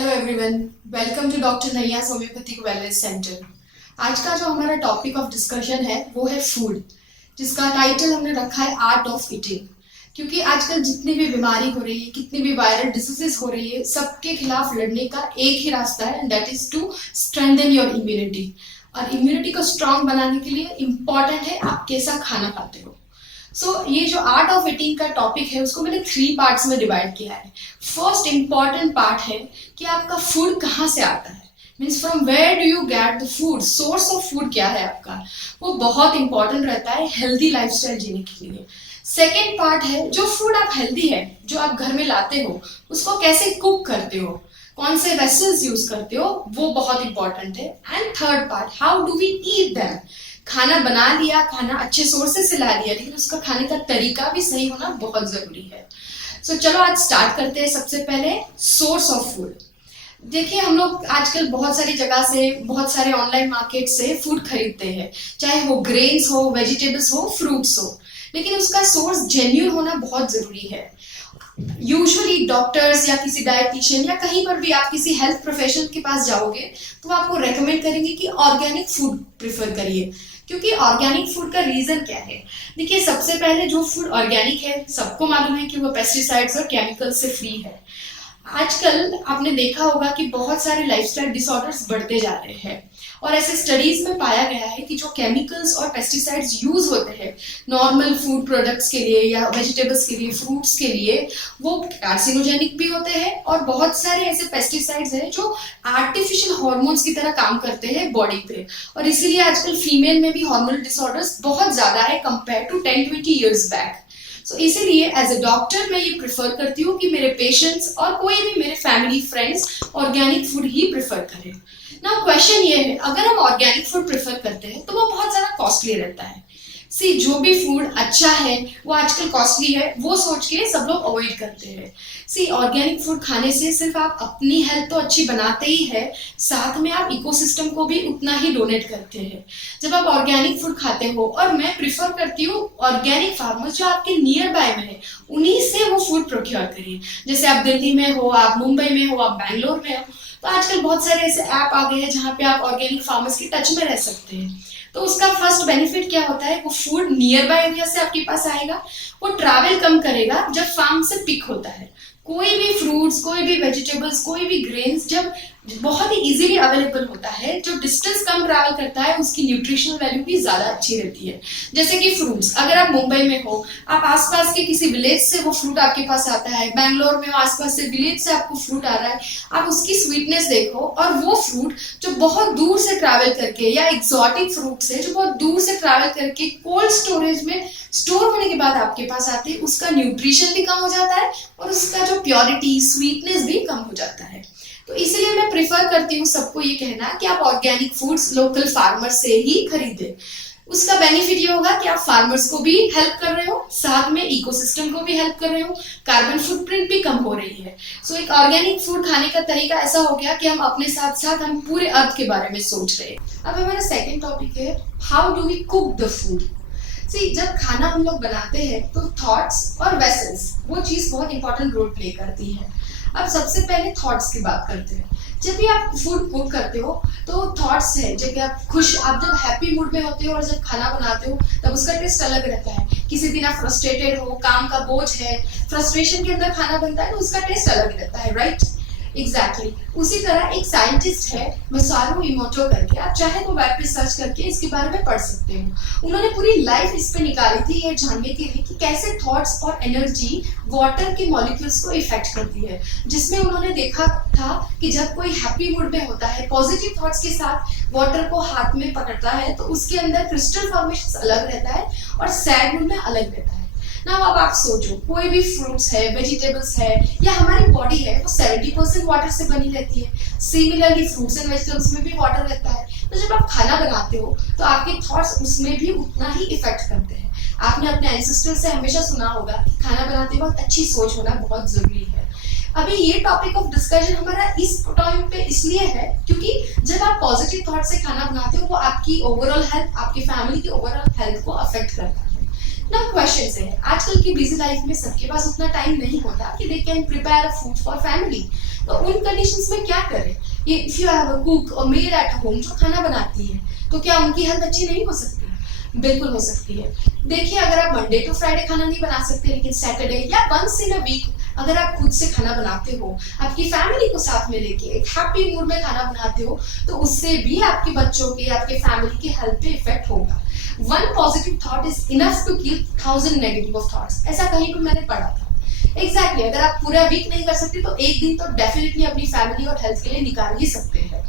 Hello everyone, welcome to doctor नैयास homoeopathic wellness centre. आज का जो हमारा टॉपिक ऑफ डिस्कशन है वो है फूड, जिसका टाइटल हमने रखा है आर्ट ऑफ ईटिंग। क्योंकि आजकल जितनी भी बीमारी हो रही है, कितनी भी वायरल डिसीजेस हो रही है, सबके खिलाफ लड़ने का एक ही रास्ता है, and that is to strengthen your immunity. और इम्यूनिटी को स्ट्रांग बनाने के लिए इम्पॉर्टेंट है आप कैसा खाना खाते हो। ये जो आर्ट ऑफ ईटिंग का टॉपिक है उसको मैंने 3 पार्ट्स में डिवाइड किया है। फर्स्ट इम्पॉर्टेंट पार्ट है कि आपका फूड कहाँ से आता है, means from where do you get the food, source of food क्या है आपका, वो बहुत इंपॉर्टेंट रहता है हेल्दी लाइफस्टाइल जीने के लिए। सेकेंड पार्ट है जो फूड आप हेल्दी है जो आप घर में लाते हो उसको कैसे कुक करते हो, कौन से वेसल्स यूज करते हो, वो बहुत इंपॉर्टेंट है। And third part, how do we eat them. खाना बना लिया, खाना अच्छे सोर्सेस से ला लिया, लेकिन उसका खाने का तरीका भी सही होना बहुत जरूरी है। चलो आज स्टार्ट करते हैं। सबसे पहले सोर्स ऑफ फूड। देखिए, हम लोग आजकल बहुत सारी जगह से, बहुत सारे ऑनलाइन मार्केट से फूड खरीदते हैं, चाहे वो ग्रेन्स हो, वेजिटेबल्स हो, फ्रूट्स हो, लेकिन उसका सोर्स जेन्युइन होना बहुत जरूरी है। यूजुअली डॉक्टर्स या किसी डाइटिशियन या कहीं पर भी आप किसी हेल्थ प्रोफेशनल के पास जाओगे तो आपको रेकमेंड करेंगे कि ऑर्गेनिक फूड प्रिफर करिए। क्योंकि ऑर्गेनिक फूड का रीजन क्या है? देखिए, सबसे पहले जो फूड ऑर्गेनिक है सबको मालूम है कि वो पेस्टिसाइड्स और केमिकल्स से फ्री है। आजकल आपने देखा होगा कि बहुत सारे लाइफस्टाइल डिसऑर्डर्स बढ़ते जा रहे हैं, और ऐसे स्टडीज में पाया गया है कि जो केमिकल्स और पेस्टिसाइड्स यूज होते हैं नॉर्मल फूड प्रोडक्ट्स के लिए या वेजिटेबल्स के लिए, फ्रूट्स के लिए, वो कार्सिनोजेनिक भी होते हैं। और बहुत सारे ऐसे पेस्टिसाइड्स हैं जो आर्टिफिशियल हार्मोन्स की तरह काम करते हैं बॉडी पे, और इसीलिए आजकल फीमेल में भी हार्मोनल डिसऑर्डर्स बहुत ज्यादा है कंपेयर टू 10-20 ईयर्स बैक। इसीलिए एज अ डॉक्टर मैं ये प्रिफर करती हूँ कि मेरे पेशेंट्स और कोई भी मेरे फैमिली फ्रेंड्स ऑर्गेनिक फूड ही प्रिफर करें। ना क्वेश्चन ये है, अगर हम ऑर्गेनिक फूड प्रेफर करते हैं तो वो बहुत ज्यादा कॉस्टली रहता है। जो भी फूड अच्छा है वो आजकल कॉस्टली है, वो सोच के सब लोग अवॉइड करते हैं। ऑर्गेनिक फूड खाने से सिर्फ आप अपनी हेल्थ तो अच्छी बनाते ही है, साथ में आप इकोसिस्टम को भी उतना ही डोनेट करते हैं। जब आप ऑर्गेनिक फूड खाते हो, और मैं प्रिफर करती हूँ ऑर्गेनिक फार्मर्स जो आपके नियर बाय में है, उन्हीं से वो फूड प्रोक्योर करिए। जैसे आप दिल्ली में हो, आप मुंबई में हो, आप बैंगलोर में हो, तो आजकल बहुत सारे ऐसे ऐप आ गए हैं जहाँ पे आप ऑर्गेनिक फार्मर्स के टच में रह सकते हैं। तो उसका फर्स्ट बेनिफिट क्या होता है, वो फूड नियर बाय एरिया से आपके पास आएगा, वो ट्रैवल कम करेगा जब फार्म से पिक होता है। कोई भी फ्रूट्स, कोई भी वेजिटेबल्स, कोई भी ग्रेन्स जब बहुत ही इजीली अवेलेबल होता है, जो डिस्टेंस कम ट्रैवल करता है, उसकी न्यूट्रिशनल वैल्यू भी ज्यादा अच्छी रहती है। जैसे कि फ्रूट्स, अगर आप मुंबई में हो, आप आसपास के किसी विलेज से वो फ्रूट आपके पास आता है, बैंगलोर में हो, आसपास से विलेज से आपको फ्रूट आ रहा है, आप उसकी स्वीटनेस देखो, और वो फ्रूट जो बहुत दूर से ट्रैवल करके, या एक्सोटिक फ्रूट्स है जो बहुत दूर से ट्रैवल करके कोल्ड स्टोरेज में स्टोर होने के बाद आपके पास आते हैं, उसका न्यूट्रिशन भी कम हो जाता है और उसका जो प्योरिटी, स्वीटनेस भी कम हो जाता है। तो इसलिए मैं प्रिफर करती हूँ सबको ये कहना कि आप ऑर्गेनिक फूड्स लोकल फार्मर से ही खरीदें। उसका बेनिफिट ये होगा कि आप फार्मर्स को भी हेल्प कर रहे हो, साथ में इकोसिस्टम को भी हेल्प कर रहे हो, कार्बन फुटप्रिंट भी कम हो रही है। एक ऑर्गेनिक फूड खाने का तरीका ऐसा हो गया कि हम अपने साथ साथ हम पूरे अर्थ के बारे में सोच रहे हैं। अब हमारा सेकेंड टॉपिक है, how do we cook the food. जब खाना हम लोग बनाते हैं तो थॉट्स और वेसल्स, वो चीज बहुत इंपॉर्टेंट रोल प्ले करती है। अब सबसे पहले थॉट्स की बात करते हैं। जब भी आप फूड कुक करते हो तो थॉट्स है, जब आप जब हैप्पी मूड में होते हो और जब खाना बनाते हो तब उसका टेस्ट अलग रहता है। किसी दिन आप फ्रस्ट्रेटेड हो, काम का बोझ है, फ्रस्ट्रेशन के अंदर खाना बनता है तो उसका टेस्ट अलग रहता है, राइट? एग्जैक्टली। उसी तरह एक साइंटिस्ट है मसारू इमोटो करके, आप चाहे तो वेब पे सर्च करके इसके बारे में पढ़ सकते हो। उन्होंने पूरी लाइफ इस पे निकाली थी ये जानने के लिए कि कैसे थॉट्स और एनर्जी वाटर के मॉलिक्यूल्स को इफेक्ट करती है। जिसमें उन्होंने देखा था कि जब कोई हैप्पी मूड में होता है, पॉजिटिव थॉट्स के साथ वाटर को हाथ में पकड़ता है तो उसके अंदर क्रिस्टल फॉर्मेशन अलग रहता है और सैड मूड में अलग रहता है ना। अब आप सोचो, कोई भी फ्रूट्स है, वेजिटेबल्स है, या हमारी बॉडी है, वो 70% वाटर से बनी रहती है। सिमिलरली फ्रूट्स एंड वेजिटेबल्स में भी वाटर रहता है। तो जब आप खाना बनाते हो तो आपके थॉट्स उसमें भी उतना ही इफेक्ट करते हैं। आपने अपने एंसेस्टर से हमेशा सुना होगा कि खाना बनाते वक्त अच्छी सोच होना बहुत जरूरी है। अभी ये टॉपिक ऑफ डिस्कशन हमारा इस टाइम पे इसलिए है क्योंकि जब आप पॉजिटिव थॉट से खाना बनाते हो वो आपकी ओवरऑल हेल्थ, आपकी फैमिली की ओवरऑल हेल्थ को अफेक्ट करता है। ना क्वेश्चन है, आजकल की बिजी लाइफ में सबके पास उतना टाइम नहीं होता कि they can prepare a food for family. तो उन कंडीशंस में क्या करें? ये if you have a cook और मेड एट होम जो खाना बनाती है, तो क्या उनकी हेल्थ अच्छी नहीं हो सकती? बिल्कुल हो सकती है। देखिए, अगर आप मंडे टू फ्राइडे खाना नहीं बना सकते, लेकिन सैटरडे या वंस इन अ वीक अगर आप खुद से खाना बनाते हो, आपकी फैमिली को साथ में लेके एक हैप्पी मूड में खाना बनाते हो, तो उससे भी आपके बच्चों के, आपके फैमिली की हेल्थ पे इफेक्ट होगा। One positive thought is enough to kill 1000 negative of thoughts, ऐसा कहीं पर मैंने पढ़ा था। एग्जैक्टली अगर आप पूरा वीक नहीं कर सकते तो एक दिन तो डेफिनेटली अपनी फैमिली और हेल्थ के लिए निकाल ही सकते हैं।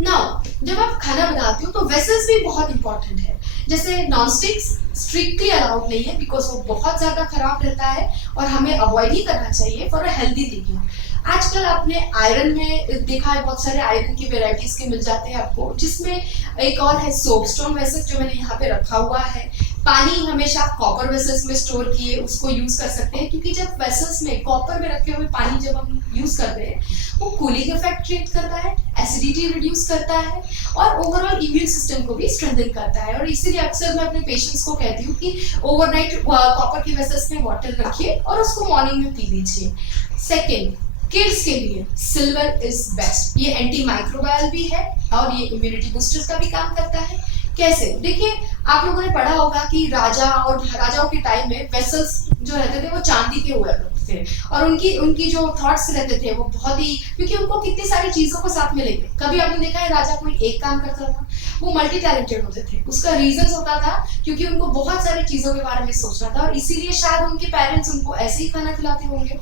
नाउ, जब आप खाना बनाते हो तो वेसल्स भी बहुत इंपॉर्टेंट है। जैसे नॉन स्टिक्स स्ट्रिक्टली अलाउड नहीं है, बिकॉज वो बहुत ज्यादा खराब रहता है और हमें अवॉइड ही करना चाहिए फॉर अ हेल्दी लिविंग। आजकल आपने आयरन में देखा है, बहुत सारे आयरन की वेराइटीज के मिल जाते हैं आपको, जिसमें एक और है सोप स्टोन वेसल्स जो मैंने यहाँ पे रखा हुआ है। पानी हमेशा आप कॉपर वेसल्स में स्टोर किए उसको यूज कर सकते हैं, क्योंकि जब वेसल्स में कॉपर में रखे हुए पानी जब हम यूज करते हैं, वो कूलिंग इफेक्ट क्रिएट करता है, एसिडिटी रिड्यूस करता है और ओवरऑल इम्यून सिस्टम को भी स्ट्रेंथन करता है। और इसीलिए अक्सर मैं अपने पेशेंट्स को कहती हूँ कि ओवरनाइट कॉपर के वेसल्स में वाटर रखिए और उसको मॉर्निंग में पी लीजिए। सेकेंड, किड्स के लिए सिल्वर इज बेस्ट। ये एंटी माइक्रोबायल भी है और ये इम्यूनिटी बूस्टर्स का भी काम करता है। कैसे? देखिए, आप लोगों ने पढ़ा होगा कि राजा और महाराजाओं के टाइम में वेसल्स जो रहते थे वो चांदी के हुआ करते थे, और उनकी जो थॉट्स रहते थे वो बहुत ही, क्योंकि उनको कितनी सारी चीजों को साथ में लेके, कभी आपने देखा है राजा कोई एक काम करता था, वो मल्टी टैलेंटेड होते थे। उसका रीजन होता था क्योंकि उनको बहुत सारी चीजों के बारे में सोचना था, और इसीलिए शायद उनके पेरेंट्स उनको ऐसे ही खाना खिलाते होंगे।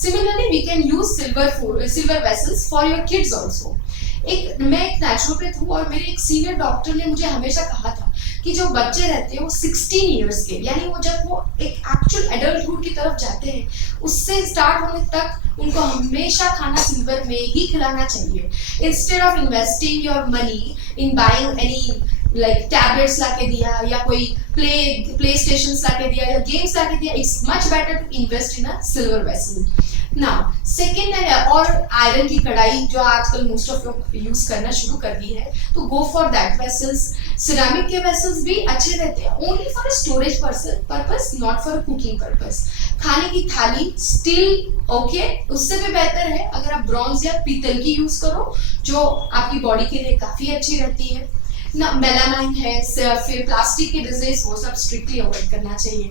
Similarly, we can use silver vessels for your kids also. मैं एक नेचुरोपैथ हूँ और मेरे एक सीनियर डॉक्टर ने मुझे हमेशा कहा था कि जो बच्चे रहते हैं वो 16 इयर्स के, यानी वो जब वो एक एक्चुअल एडल्टहुड की तरफ जाते हैं, उससे स्टार्ट होने तक उनको हमेशा खाना सिल्वर में ही खिलाना चाहिए। Instead of investing your money in buying any like tablets लाके दिया या कोई प्ले स्टेशंस लाके दिया या गेम्स लाके दिया, it's much better to invest in a silver vessel. Now second है, और आयरन की कढ़ाई जो आजकल मोस्ट ऑफ लोग यूज करना शुरू कर दी है, तो go for that vessels. Ceramic के वेसल्स भी अच्छे रहते हैं only for storage purpose, not for cooking purpose. खाने की थाली स्टील ओके, उससे भी बेहतर है अगर आप ब्रॉन्ज या पीतल की यूज करो, जो आपकी बॉडी के लिए काफी अच्छी रहती है ना। मेलामाइन है, फिर प्लास्टिक के डिजीज, वो सब स्ट्रिक्टली अवॉइड करना चाहिए।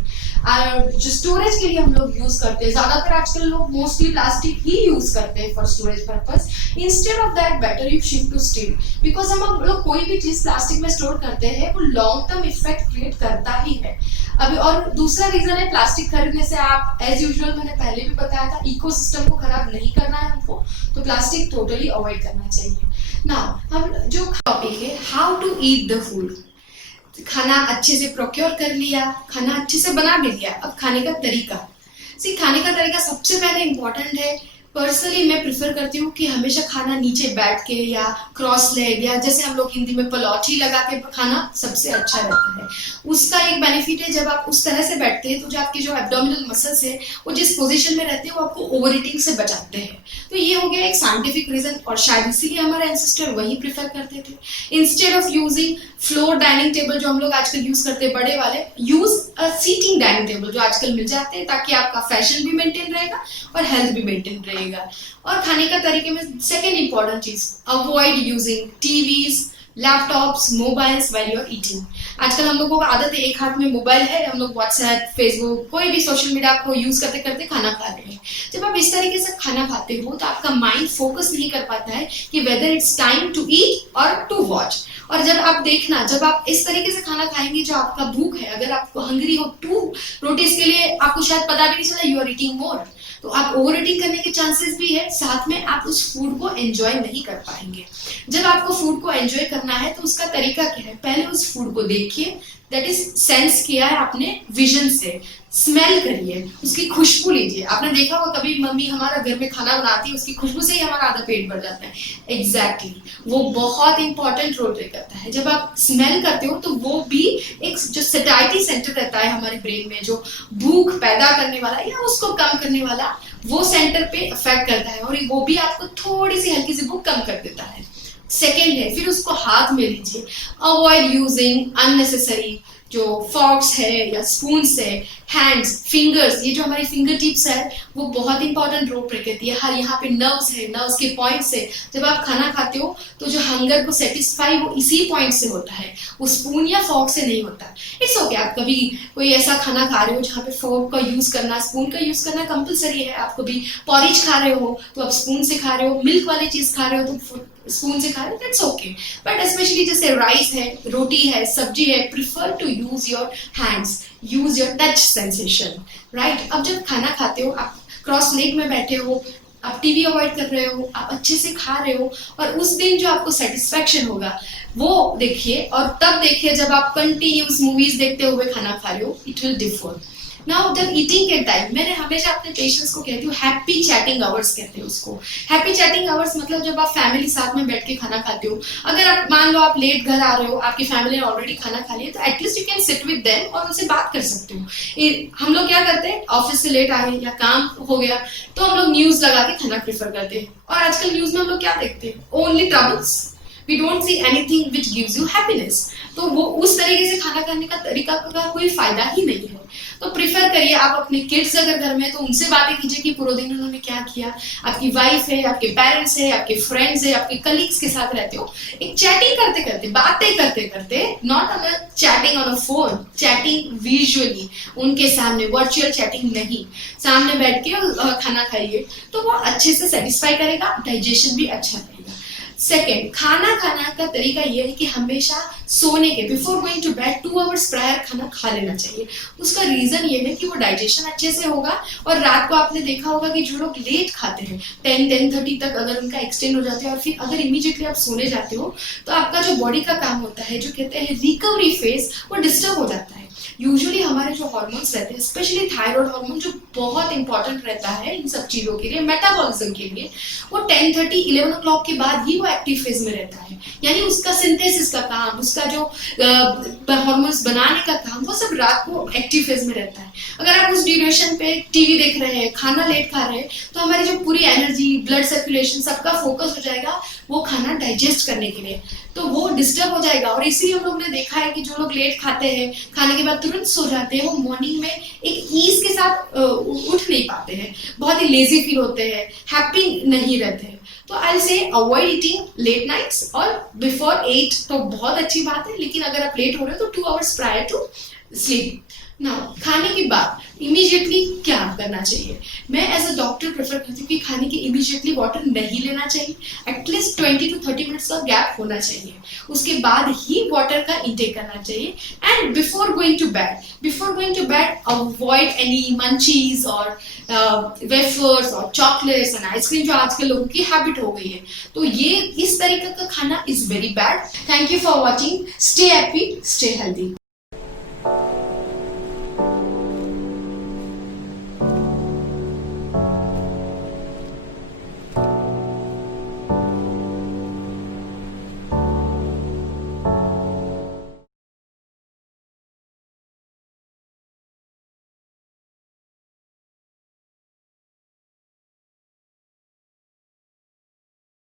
जो स्टोरेज के लिए हम लोग यूज करते हैं, ज्यादातर आजकल लोग मोस्टली प्लास्टिक ही यूज करते हैं for storage purpose. Instead of that better you shift to steel, because हम लोग कोई भी चीज प्लास्टिक में स्टोर करते हैं वो लॉन्ग टर्म इफेक्ट क्रिएट करता ही है। अभी और दूसरा रीजन है, प्लास्टिक खरीदने से आप एज यूजुअल, मैंने पहले भी बताया था, इकोसिस्टम को खराब नहीं करना है हमको, तो प्लास्टिक टोटली अवॉइड करना चाहिए। नाउ हम जो टॉपिक है, how to eat the food. खाना अच्छे से प्रोक्योर कर लिया, खाना अच्छे से बना भी लिया, अब खाने का तरीका। खाने का तरीका सबसे पहले इंपॉर्टेंट है। पर्सनली मैं प्रिफर करती हूँ कि हमेशा खाना नीचे बैठ के या क्रॉस लेग या जैसे हम लोग हिंदी में पलौठी लगा के खाना सबसे अच्छा रहता है। उसका एक बेनिफिट है, जब आप उस तरह से बैठते हैं तो जो आपके जो एब्डोमिनल मसल्स है वो जिस पोजीशन में रहते हैं वो आपको ओवर ईटिंग से बचाते हैं। तो ये हो गया एक साइंटिफिक रीजन, और शायद इसीलिए हमारे एंसेस्टर वही प्रिफर करते थे। Instead of using floor dining table जो हम लोग आजकल यूज करते हैं बड़े वाले, use a seating dining table जो आजकल मिल जाते हैं, ताकि आपका फैशन भी मेंटेन रहेगा और हेल्थ भी मेंटेन रहेगा। और खाने का तरीके में सेकेंड इंपॉर्टेंट चीज, avoid using TVs, laptops, mobiles while you are eating. आजकल हम लोगों को आदत है, एक हाथ में मोबाइल है, हम लोग व्हाट्सएप, फेसबुक, कोई भी सोशल मीडिया को यूज करते करते खाना खा रहे हैं। जब आप इस तरीके से खाना खाते हो तो आपका माइंड फोकस नहीं कर पाता है कि whether it's time to eat और टू वॉच। और जब आप देखना, जब आप इस तरीके से खाना खाएंगे, जो आपका भूख है, अगर आपको हंग्री हो 2 रोटीज के लिए, आपको शायद पता भी नहीं चला यू आर ईटिंग मोर, तो आप ओवर ईटिंग करने के चांसेस भी है। साथ में आप उस फूड को एंजॉय नहीं कर पाएंगे। जब आपको फूड को एंजॉय करना है तो उसका तरीका क्या है, पहले उस फूड को देखिए, दैट इज सेंस किया है आपने विजन से, स्मेल करिए, उसकी खुशबू लीजिए। आपने देखा होगा कभी मम्मी हमारा घर में खाना बनाती है, उसकी खुशबू से ही हमारा आधा पेट भर जाता है। एग्जैक्टली, वो बहुत इंपॉर्टेंट रोल प्ले करता है। जब आप स्मेल करते हो तो वो भी एक जो सैटिस्फैक्टरी सेंटर रहता है हमारे ब्रेन में, जो भूख पैदा करने वाला या उसको कम करने वाला, वो सेंटर पे अफेक्ट करता है और वो भी आपको थोड़ी सी हल्की सी भूख कम कर देता है। सेकेंड है, फिर उसको हाथ में लीजिए, अवॉइड यूजिंग अननेसेसरी जो फॉर्क्स है या स्पून्स है, हैंड्स, फिंगर्स, ये जो हमारी फिंगर टिप्स है वो बहुत इंपॉर्टेंट रोल प्ले करती है। हर यहाँ पे नर्व्स है, नर्व्स के पॉइंट्स है। जब आप खाना खाते हो तो जो हंगर को सेटिस्फाई वो इसी पॉइंट से होता है, वो स्पून या फॉर्क से नहीं होता। इट्स ओके, आप कभी कोई ऐसा खाना खा रहे हो जहाँ पे फोर्क का यूज करना, स्पून का यूज करना कंपलसरी है। आप कभी पॉरिज खा रहे हो तो आप स्पून से खा रहे हो, मिल्क वाली चीज खा रहे हो तो स्पून से खा रहे हो, दैट्स ओके। बट स्पेशली जैसे राइस है, रोटी है, सब्जी है, prefer to use your hands, use your touch sensation, right. अब जब खाना खाते हो, आप क्रॉस लेग में बैठे हो, आप टीवी अवॉइड कर रहे हो, आप अच्छे से खा रहे हो, और उस दिन जो आपको सेटिस्फेक्शन होगा वो देखिए, और तब देखिए जब आप कंटिन्यूस मूवीज देखते हुए खाना खा रहे हो, इट विल डिफर। नाउ जब ईटिंग के टाइम, मैंने हमेशा अपने पेशेंट्स को कहती हूँ हैप्पी चैटिंग आवर्स कहते हैं उसको। हैप्पी चैटिंग आवर्स मतलब जब आप फैमिली साथ में बैठ के खाना खाते हो, अगर आप मान लो आप लेट घर आ रहे हो, आपकी फैमिली ने ऑलरेडी खाना खा लिया, तो at least you can sit with them और उनसे बात कर सकते हो। हम लोग क्या करते हैं, ऑफिस से लेट आए या काम हो गया तो हम लोग न्यूज लगा के खाना प्रेफर करते हैं, और आजकल न्यूज में हम लोग क्या देखते हैं, only troubles. We don't see anything which gives you happiness। तो वो उस तरीके से खाना खाने का तरीका का कोई फायदा ही नहीं है। तो प्रिफर करिए, आप अपने किड्स अगर घर में है तो उनसे बातें कीजिए कि पूरे दिन उन्होंने क्या किया। आपकी वाइफ है, आपके पेरेंट्स है, आपके फ्रेंड्स है, आपके कलीग्स के साथ रहते हो, एक चैटिंग करते करते, बातें करते करते, not on chatting on a phone, chatting visually, उनके सामने, वर्चुअल चैटिंग नहीं, सामने बैठ के खाना खाइए, तो वो अच्छे से सेटिस्फाई करेगा, डाइजेशन भी अच्छा रहेगा। सेकेंड, खाना खाना का तरीका यह है कि हमेशा सोने के before going to bed 2 hours prior खाना खा लेना चाहिए। उसका रीजन ये है कि वो डाइजेशन अच्छे से होगा, और रात को आपने देखा होगा कि जो लोग लेट खाते हैं 10-10:30 तक अगर उनका एक्सटेंड हो जाता है, और फिर अगर इमीडिएटली आप सोने जाते हो तो आपका जो बॉडी का काम होता है, जो कहते हैं रिकवरी फेज, वो डिस्टर्ब हो जाता है। यूजुअली हमारे जो हार्मोन्स रहते हैं, स्पेशली थायराइड हार्मोन जो बहुत इंपॉर्टेंट रहता है इन सब चीजों के लिए, मेटाबॉलिज्म के लिए, वो 10:30-11 o'clock के बाद ही वो एक्टिव फेज में रहता है। यानी उसका सिंथेसिस का काम, उसका जो हार्मोन्स बनाने का काम, वो सब रात को एक्टिव फेज में रहता है। अगर आप उस ड्यूरेशन पे टीवी देख रहे हैं, खाना लेट खा रहे हैं, तो हमारी जो पूरी एनर्जी, ब्लड सर्कुलेशन, सबका फोकस हो जाएगा वो खाना डाइजेस्ट करने के लिए, तो वो डिस्टर्ब हो जाएगा। और इसीलिए हम लोग ने देखा है कि जो लोग लेट खाते हैं, खाने के बाद तुरंत सो जाते हैं, वो मॉर्निंग में एक ईज के साथ उठ नहीं पाते हैं, बहुत ही लेजी फील होते हैं, हैप्पी नहीं रहते हैं। तो आई से अवॉइड ईटिंग लेट नाइट्स, और बिफोर 8 तो बहुत अच्छी बात है, लेकिन अगर आप लेट हो रहे हो तो 2 hours prior to sleep. Now खाने के बाद इमीडिएटली क्या करना चाहिए, मैं एज अ डॉक्टर प्रेफर करती हूँ कि खाने के इमीडिएटली वाटर नहीं लेना चाहिए, एटलीस्ट 20 to 30 मिनट्स का गैप होना चाहिए, उसके बाद ही वाटर का इंटेक करना चाहिए। And before going to bed avoid any munchies और वेफर्स और चॉकलेट्स एंड आइसक्रीम, जो आजकल लोगों की हैबिट हो गई है। तो ये इस तरीके का खाना is very bad. Thank you for watching, stay happy, stay healthy.